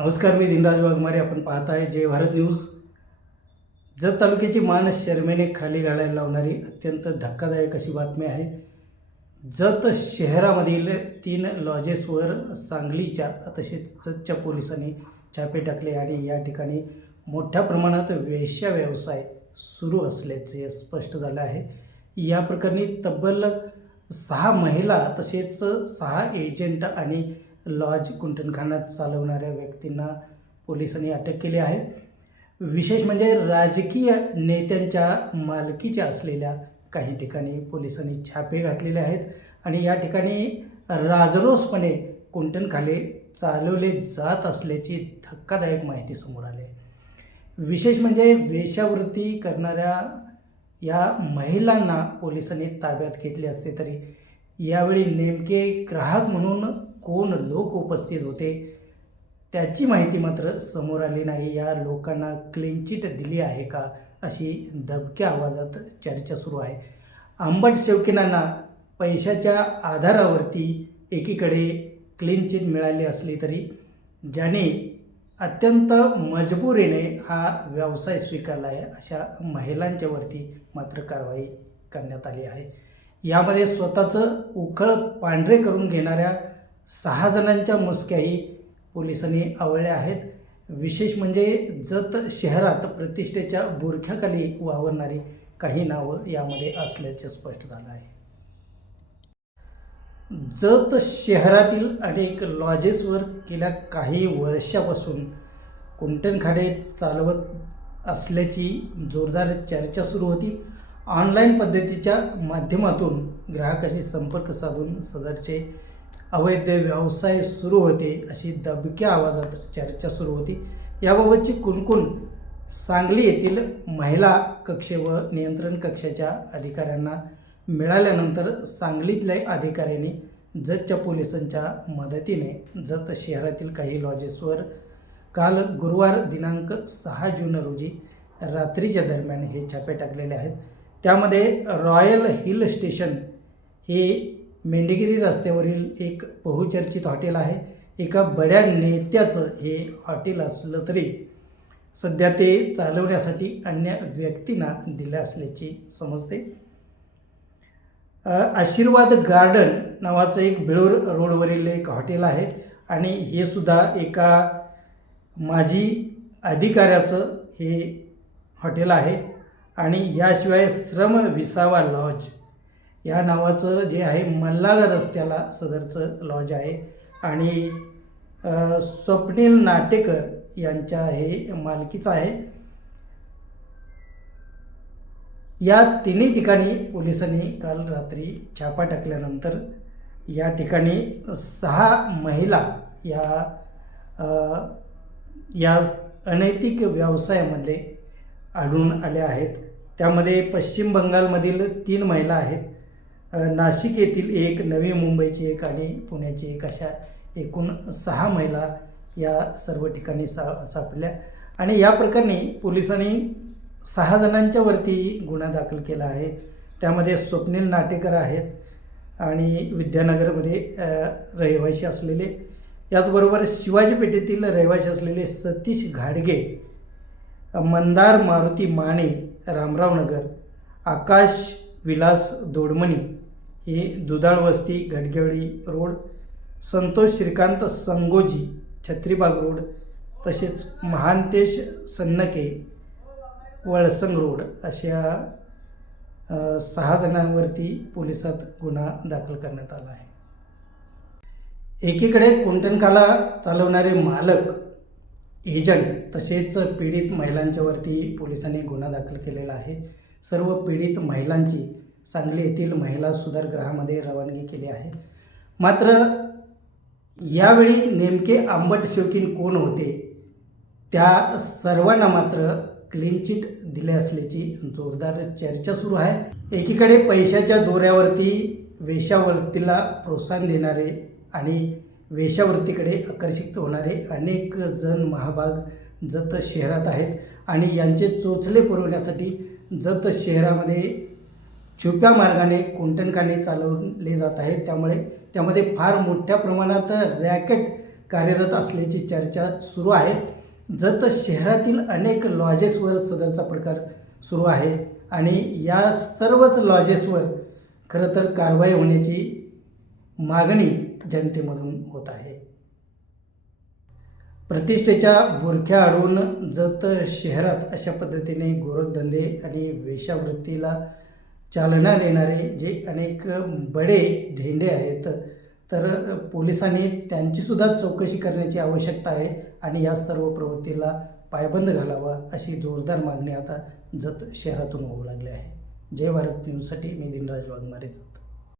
नमस्कार मी दिनराज वाघमारे. आपण पाहत आहे जय भारत न्यूज. जत तालुक्याची मान शर्मेने खाली घालायला लावणारी अत्यंत धक्कादायक अशी बातमी आहे. जत शहरामधील तीन लॉजेसवर सांगलीच्या तसेच जतच्या पोलिसांनी छापे टाकले आणि या ठिकाणी मोठ्या प्रमाणात वेश्या व्यवसाय सुरू असल्याचे स्पष्ट झालं आहे. या प्रकरणी तब्बल सहा महिला तसेच सहा एजंट आणि लॉज कुंटणखाना चालवणाऱ्या व्यक्तींना पोलिसांनी अटक केली आहे. विशेष म्हणजे राजकीय नेत्यांच्या मालकीच्या असलेल्या काही ठिकाणी पोलिसांनी छापे घातलेले आहेत आणि या ठिकाणी राजरोसपणे कुंटणखाले चालवले जात असल्याची धक्कादायक माहिती समोर आली आहे. विशेष म्हणजे वेश्यावृत्ती करणाऱ्या या महिलांना पोलिसांनी ताब्यात घेतले असते तरी यावेळी नेमके ग्राहक म्हणून कोण लोक उपस्थित होते? त्याची माहिती मात्र समोर आली नाही. या लोकांना क्लीन चिट दिली आहे का? अशी दबक्या आवाजात चर्चा सुरू आहे. आंबट शेवकिनांना पैशाच्या आधारावरती एकीकडे क्लीन चिट मिळाली असली तरी ज्याने अत्यंत मजबुरीने हा व्यवसाय स्वीकारला आहे अशा महिलांच्यावरती मात्र कारवाई करण्यात आली आहे. यामध्ये स्वतःचं उखळ पांढरे करून घेणाऱ्या सहा जणांच्या मुसक्याही पोलिसांनी आवळल्या आहेत. विशेष म्हणजे जत शहरात प्रतिष्ठेच्या बुरख्याखाली वावरणारी काही नावं यामध्ये असल्याचे स्पष्ट झालं आहे. जत शहरातील अनेक लॉजेसवर गेल्या काही वर्षापासून कुंटणखाडे चालवत असल्याची जोरदार चर्चा सुरू होती. ऑनलाईन पद्धतीच्या माध्यमातून ग्राहकाशी संपर्क साधून सदरचे अवैध व्यवसाय सुरू होते अशी दबक्या आवाजात चर्चा सुरू होती. याबाबतची कुणकुण सांगली येथील महिला कक्ष व नियंत्रण कक्षाच्या अधिकाऱ्यांना मिळाल्यानंतर सांगलीतल्या अधिकाऱ्यांनी जतच्या पोलिसांच्या मदतीने जत शहरातील काही लॉजेसवर काल गुरुवार दिनांक सहा जून रोजी रात्रीच्या दरम्यान हे छापे टाकलेले आहेत. त्यामध्ये रॉयल हिल स्टेशन हे मेंढगिरी रस्त्यावरील एक बहुचर्चित हॉटेल आहे. एका बड्या नेत्याचं हे हॉटेल असलं तरी सध्या ते चालवण्यासाठी अन्य व्यक्तींना दिलं असल्याची समजते. आशीर्वाद गार्डन नावाचं एक बेळूर रोडवरील एक हॉटेल आहे आणि हे सुद्धा एका माजी अधिकाऱ्याचं हे हॉटेल आहे. आणि याशिवाय श्रम विसावा लॉज या नावाचं जे आहे मल्हाळ रस्त्याला सदरचं लॉज आहे. आणि स्वप्नील नाटेकर यांच्या हे मालकीचं आहे. या तिन्ही ठिकाणी पोलिसांनी काल रात्री छापा टाकल्यानंतर या ठिकाणी सहा महिला या या अनैतिक व्यवसायामध्ये आढळून आल्या आहेत. त्यामध्ये पश्चिम बंगालमधील तीन महिला आहेत. नाशिक येथील एक नवी मुंबईची एक आणि पुण्याची एक अशा एकूण सहा महिला या सर्व ठिकाणी सा सापडल्या. आणि या प्रकरणी पोलिसांनी सहा जणांच्या वरती गुन्हा दाखल केला आहे. त्यामध्ये स्वप्नील नाटेकर आहेत आणि विद्यानगरमध्ये रहिवाशी रहिवासी असलेले. याचबरोबर शिवाजी पेठेतील रहिवाशी असलेले सतीश घाडगे मंदार मारुती माने रामराव नगर आकाश विलास दोडमणी हे दुधाळ वस्ती घडगेवळी रोड संतोष श्रीकांत संगोजी छत्रीबाग रोड तसेच महांतेश सन्नके वळसंग रोड अशा सहा जणांवरती पोलिसात गुन्हा दाखल करण्यात आला आहे. एकीकडे कुंटणखाला चालवणारे मालक एजंट तसेच पीडित महिलांच्यावरती पोलिसांनी गुन्हा दाखल केलेला आहे. सर्व पीडित महिलांची सांगली येथील महिला सुधारगृहामध्ये रवानगी केली आहे. मात्र यावेळी नेमके आंबट शौकीन कोण होते त्या सर्वांना मात्र क्लीन चिट दिले असल्याची जोरदार चर्चा सुरू आहे. एकीकडे पैशाच्या जोऱ्यावरती वेशावृत्तीला प्रोत्साहन देणारे आणि वेश्यावृत्तीकडे आकर्षित होणारे अनेक जण महाभाग जत शहरात आहेत आणि यांचे चोचले पुरवण्यासाठी जत शहरामध्ये छुप्या मार्गाने कुंटणखाने चालवले जात आहेत. त्यामुळे त्यामध्ये फार मोठ्या प्रमाणात रॅकेट कार्यरत असल्याची चर्चा सुरू आहे. जत शहरातील अनेक लॉजेसवर सदरचा प्रकार सुरू आहे आणि या सर्वच लॉजेसवर खरं तर कारवाई होण्याची मागणी जनतेमधून होत आहे. प्रतिष्ठेच्या बुरख्या अडून जत शहरात अशा पद्धतीने गोरखधंदे आणि वेश्यावृत्तीला चालना देणारे जे अनेक बडे धेंडे आहेत तर पोलिसांनी त्यांचीसुद्धा चौकशी करण्याची आवश्यकता आहे आणि या सर्व प्रवृत्तीला पायबंद घालावा अशी जोरदार मागणी आता जत शहरातून होऊ लागली आहे. जय भारत न्यूजसाठी मी दिनराज वाघमारेचा.